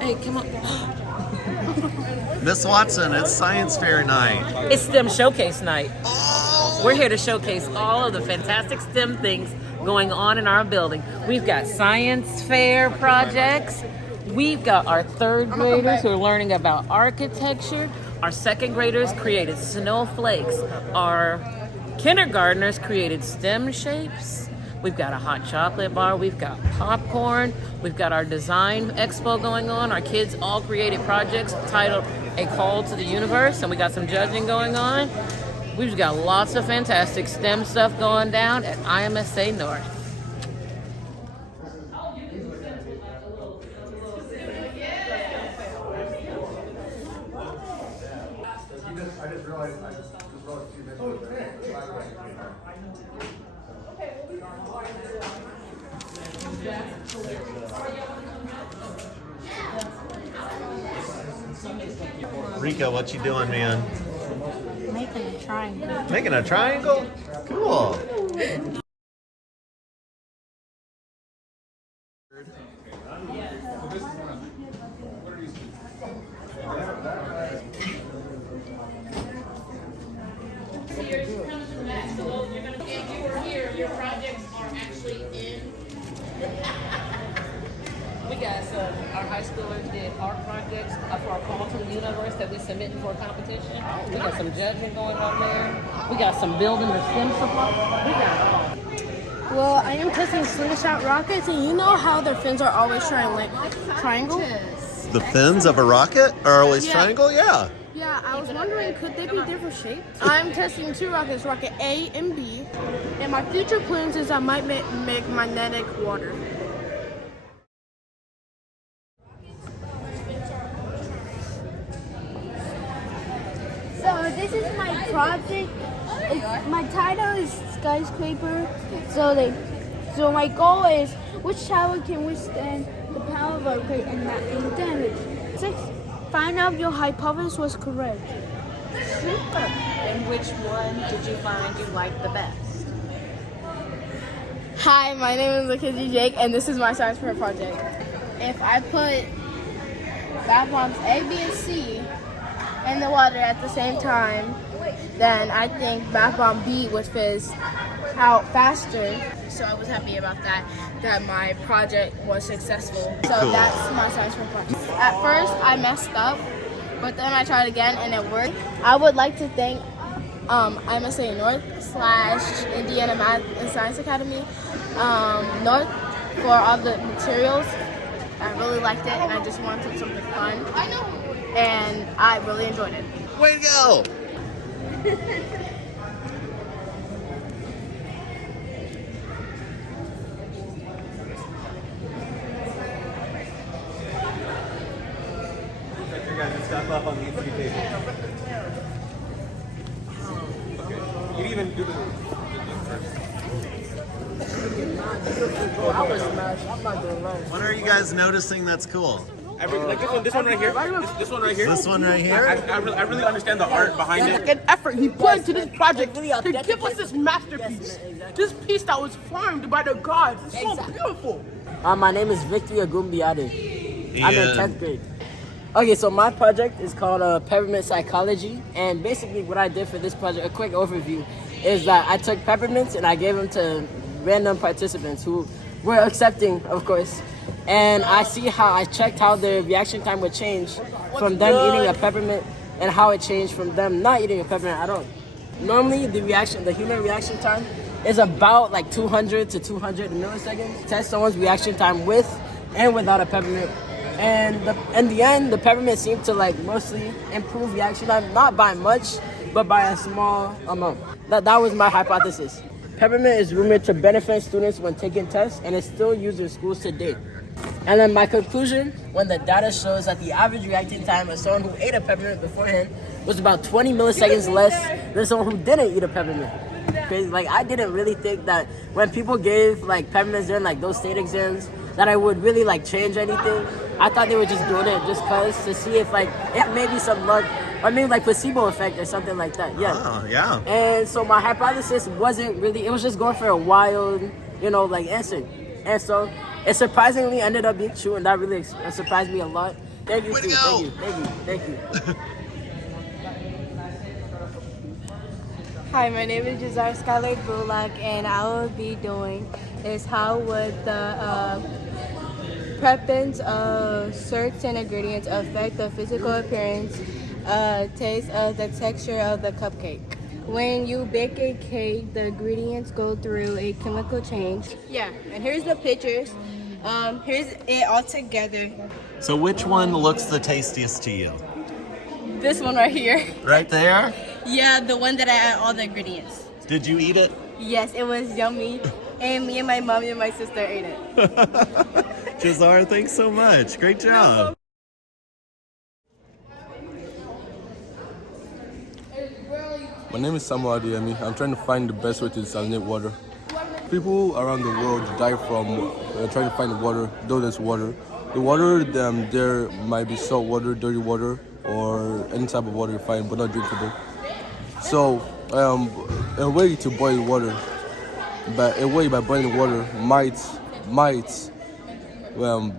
Hey, come on. Miss Watson, it's science fair night. It's STEM Showcase night. We're here to showcase all of the fantastic STEM things going on in our building. We've got science fair projects. We've got our third graders who are learning about architecture. Our second graders created snowflakes. Our kindergartners created STEM shapes. We've got a hot chocolate bar. We've got popcorn. We've got our design expo going on. Our kids all created projects titled A Call to the Universe, and we got some judging going on. We've got lots of fantastic STEM stuff going down at IMSA North. Rico, what you doing, man? Making a triangle. Making a triangle? Cool. Your projects are actually in. We got our high schoolers did art projects for our call to the universe that we submitted for a competition. We got some judging going on there. We got some building the STEM supply. We got it all. Well, I am testing slingshot rockets, and you know how their fins are always triangle? The fins of a rocket are always Yeah. triangle? Yeah. Yeah, I was wondering, could they be different shapes? I'm testing two rockets, rocket A and B, and my future plans is I might make magnetic water. So this is my project. My title is skyscraper. So my goal is which tower can withstand the power of earthquake and not any damage. 6. Find out if your hypothesis was correct. Super. And which one did you find you liked the best? Hi, my name is Mackenzie Jake, and this is my science fair project. If I put bath bombs A, B, and C in the water at the same time, then I think bath bomb B would fizz out faster. So I was happy about that my project was successful. So Cool. That's my science fair project. At first, I messed up, but then I tried again and it worked. I would like to thank IMSA North / Indiana Math and Science Academy North for all the materials. I really liked it, and I just wanted something fun. And I really enjoyed it. Way to go! You guys just stuff up on the table. You even do the What are you guys noticing that's cool? like this one right here. This one right here. This one right here? I really understand the art behind it. An effort he put into this project to give us this masterpiece. This piece that was formed by the gods. It's so beautiful. My name is Victor Agumbiade. I'm in 10th grade. Okay, so my project is called Peppermint Psychology, and basically what I did for this project, a quick overview, is that I took peppermints and I gave them to random participants who were accepting, of course, and I checked how their reaction time would change from them eating a peppermint and how it changed from them not eating a peppermint at all. Normally, the human reaction time is about like 200 to 200 milliseconds. Test someone's reaction time with and without a peppermint. And in the end, the peppermint seemed to like mostly improve reaction time, not by much, but by a small amount. That was my hypothesis. Peppermint is rumored to benefit students when taking tests, and is still used in schools to date. And then my conclusion, when the data shows that the average reacting time of someone who ate a peppermint beforehand was about 20 milliseconds less than someone who didn't eat a peppermint. Crazy. Like, I didn't really think that when people gave like peppermints during like those state exams, that I would really like change anything. I thought they were just doing it just cause to see if like it maybe some luck or maybe like placebo effect or something like that. Yeah. Oh, yeah. And so my hypothesis wasn't really, it was just going for a wild, like answer. And so it surprisingly ended up being true, and that really surprised me a lot. Thank you, too. Thank you. Hi, my name is Jazar Skylar Bullock, and I will be doing is how would the preppings of certain ingredients affect the physical appearance, taste of the texture of the cupcake. When you bake a cake, the ingredients go through a chemical change. Yeah, and here's the pictures. Here's it all together. So which one looks the tastiest to you? This one right here. Right there? Yeah, the one that I add all the ingredients. Did you eat it? Yes, it was yummy, and me and my mom and my sister ate it. Jazar, thanks so much. Great job. My name is Samuel Adeyemi. I'm trying to find the best way to desalinate water. People around the world die from trying to find water, though there's water. The water, there might be salt water, dirty water, or any type of water you find, but not drinkable. So, a way to boil water, by boiling water might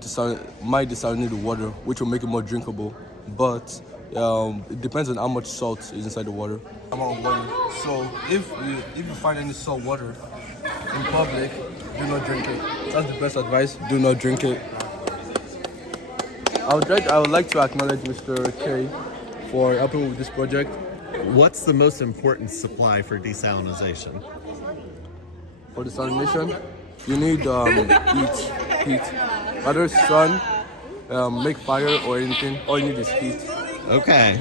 desalinate the water, which will make it more drinkable. But it depends on how much salt is inside the water. Amount of water. So if you find any salt water in public, do not drink it. That's the best advice. Do not drink it. I would like to acknowledge Mr. K for helping with this project. What's the most important supply for desalination? For desalination, you need heat. Whether it's sun, make fire or anything, all you need is heat. Okay.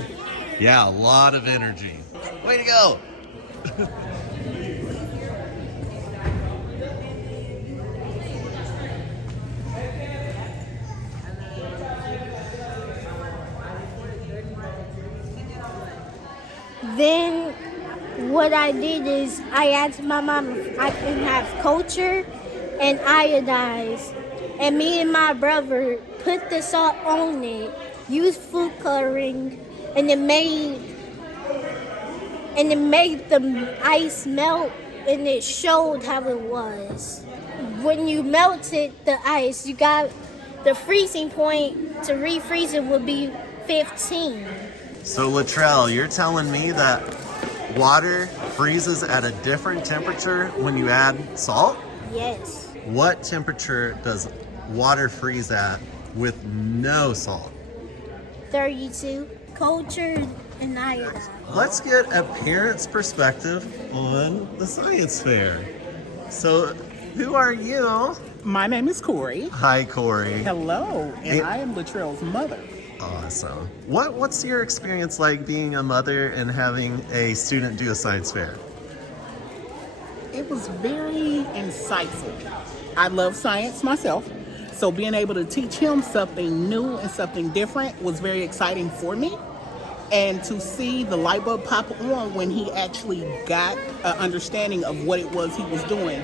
Yeah, a lot of energy. Way to go! Then what I did is I asked my mom if I can have culture and iodized. And me and my brother put the salt on it, used food coloring, and it made the ice melt, and it showed how it was. When you melted the ice, you got the freezing point to refreeze it would be 15. So Latrell, you're telling me that water freezes at a different temperature when you add salt? Yes. What temperature does water freeze at with no salt? 32. Culture and iodine. Let's get a parent's perspective on the science fair. So, who are you? My name is Corey. Hi, Corey. Hello, and I am Latrell's mother. Awesome. What's your experience like being a mother and having a student do a science fair? It was very insightful. I love science myself, so being able to teach him something new and something different was very exciting for me. And to see the light bulb pop on when he actually got an understanding of what it was he was doing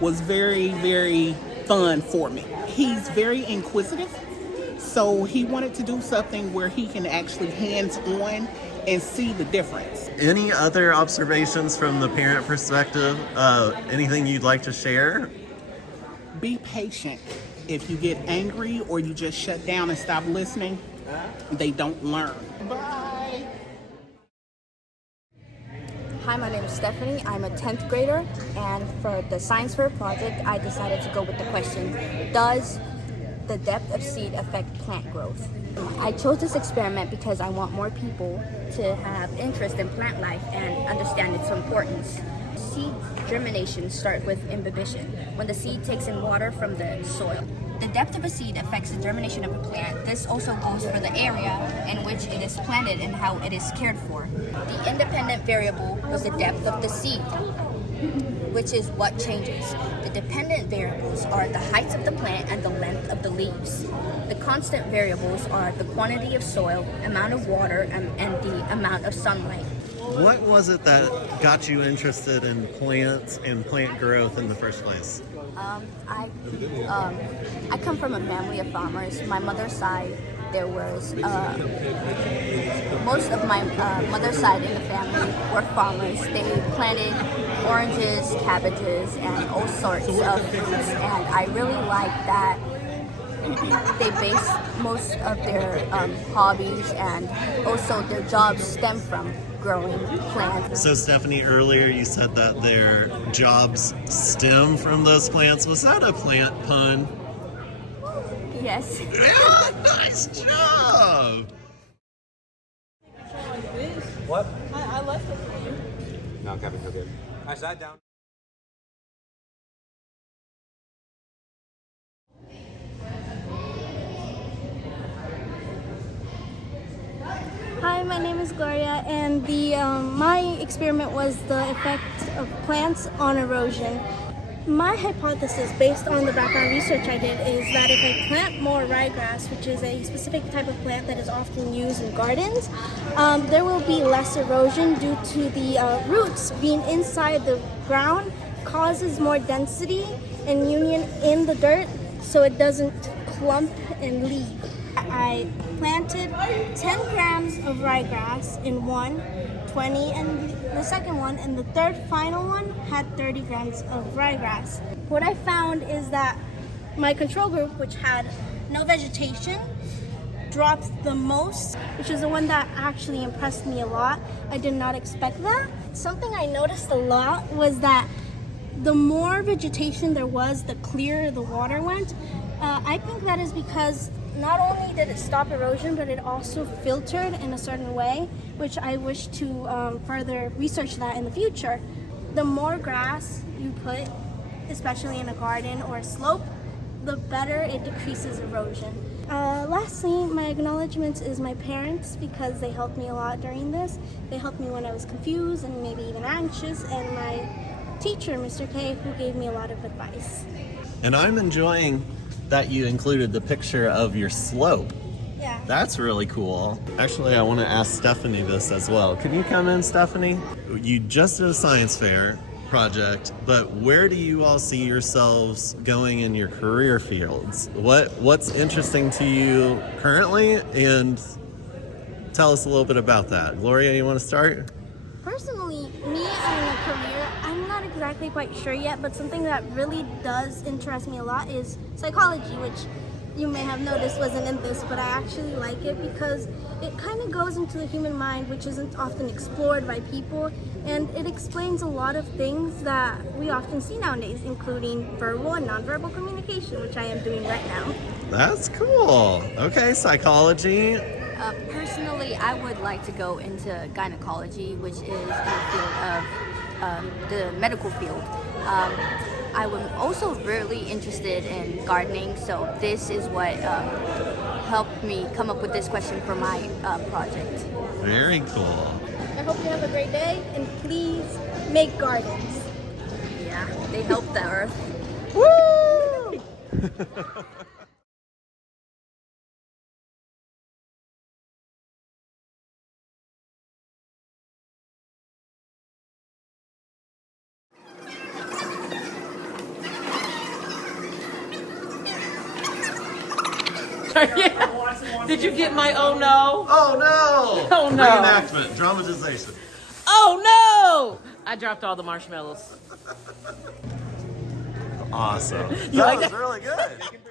was very, very fun for me. He's very inquisitive, so he wanted to do something where he can actually hands-on and see the difference. Any other observations from the parent perspective? Anything you'd like to share? Be patient. If you get angry or you just shut down and stop listening, they don't learn. Bye. Hi, my name is Stephanie. I'm a 10th grader, and for the science fair project, I decided to go with the question, does the depth of seed affect plant growth? I chose this experiment because I want more people to have interest in plant life and understand its importance. Seed germination starts with imbibition, when the seed takes in water from the soil. The depth of a seed affects the germination of a plant. This also goes for the area in which it is planted and how it is cared for. The independent variable was the depth of the seed, which is what changes. The dependent variables are the height of the plant and the length of the leaves. The constant variables are the quantity of soil, amount of water, and the amount of sunlight. What was it that got you interested in plants and plant growth in the first place? I come from a family of farmers. My mother's side, there was most of my mother's side in the family were farmers. They planted oranges, cabbages, and all sorts of fruits. And I really like that they base most of their hobbies and also their jobs stem from growing plants. So Stephanie, earlier you said that their jobs stem from those plants. Was that a plant pun? Yes. Yeah, nice job. What? I left it for you. No, Kevin, okay. I sat down. Hi, my name is Gloria, and my experiment was the effect of plants on erosion. My hypothesis, based on the background research I did, is that if I plant more ryegrass, which is a specific type of plant that is often used in gardens, there will be less erosion due to the roots being inside the ground, causes more density and union in the dirt, so it doesn't clump and leave. I planted 10 grams of ryegrass in one, 20 in the second one, and the third final one had 30 grams of ryegrass. What I found is that my control group, which had no vegetation, dropped the most, which is the one that actually impressed me a lot. I did not expect that. Something I noticed a lot was that the more vegetation there was, the clearer the water went. I think that is because not only did it stop erosion, but it also filtered in a certain way, which I wish to further research that in the future. The more grass you put, especially in a garden or a slope, the better it decreases erosion. Lastly, my acknowledgements is my parents, because they helped me a lot during this. They helped me when I was confused and maybe even anxious, and my teacher, Mr. K, who gave me a lot of advice. And I'm enjoying that you included the picture of your slope. Yeah. That's really cool. Actually, I want to ask Stephanie this as well. Can you come in, Stephanie? You just did a science fair project, but where do you all see yourselves going in your career fields? What's interesting to you currently? And tell us a little bit about that. Gloria, you want to start? Personally, me in a career, I'm not exactly quite sure yet, but something that really does interest me a lot is psychology, which you may have noticed wasn't in this, but I actually like it because it kind of goes into the human mind, which isn't often explored by people, and it explains a lot of things that we often see nowadays, including verbal and nonverbal communication, which I am doing right now. That's cool. Okay, psychology. Personally, I would like to go into gynecology, which is in the field of the medical field. I was also really interested in gardening, so this is what helped me come up with this question for my project. Very cool. I hope you have a great day, and please make gardens. Yeah, they help the earth. Woo! Did you get my oh no? Oh no! Oh no! Reenactment, dramatization. Oh no! I dropped all the marshmallows. Awesome. You like That was that? really good.